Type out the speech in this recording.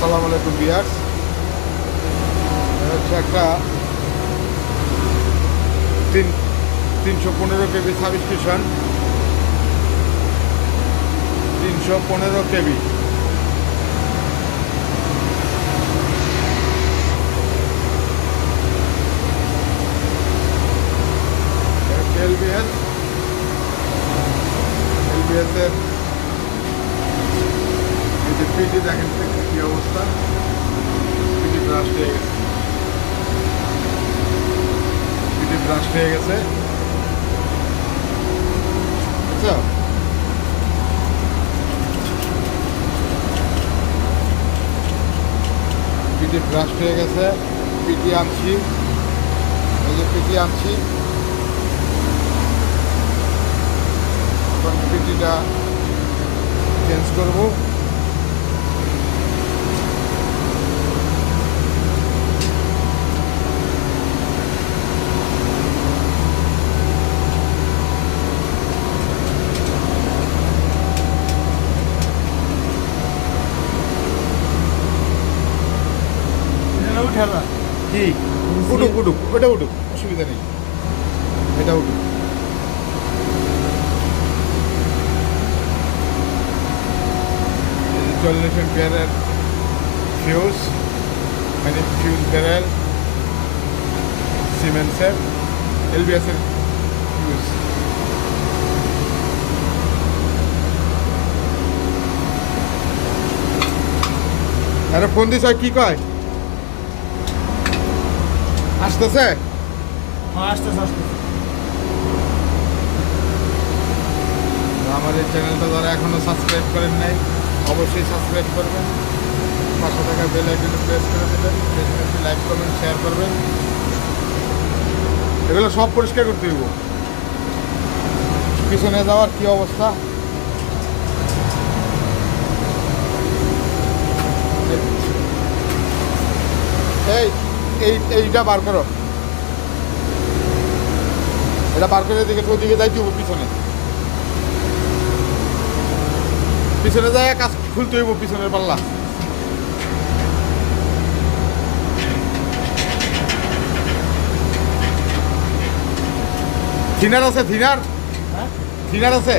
আসসালামু আলাইকুম ভিউয়ার্স। হচ্ছে একটা 315 কেবি সাবস্টেশন, 315 কেবি। এলবিএস এর এই যে পিটি দেখেন কি অবস্থা, পিটি ব্রাস্ট হয়ে গেছে, পিটি ব্রাস্ট হয়ে গেছে। আচ্ছা, পিটি ব্রাস্ট হয়ে গেছে, পিটি আনছি, এই যে পিটি আনছি, এখন পিটিটা চেঞ্জ করবো। কি উঠুক উঠুক, ওটা উঠুক, অসুবিধা নেই, এটা উঠুক। চল্লিশ এম্পিয়ারের ফিউজ, মানে ফিউজ ব্যারেল, সিমেন্সের, এলবিএসের ফিউজ। আরে ফোন দিস, কি কয়? আসতেছে? আমার এই চ্যানেলটা যারা এখনো সাবস্ক্রাইব করেন নাই, অবশ্যই সাবস্ক্রাইব করবেন, পাশে থাকা বেল আইকনে প্রেস করে দেবেন, ফেসবুকে লাইক করবেন, শেয়ার করবেন। এগুলো সব পরিষ্কার করতে হইব। পিছনে যাওয়ার কি অবস্থা, এইটা বার করো, এটা বার করে দিকে ওদিকে যাইতে হইব, পিছনে পিছনে যায় কাজ খুলতে হইব, পিছনের পাল্লা। থিনার আছে, থিনার থিনার আছে।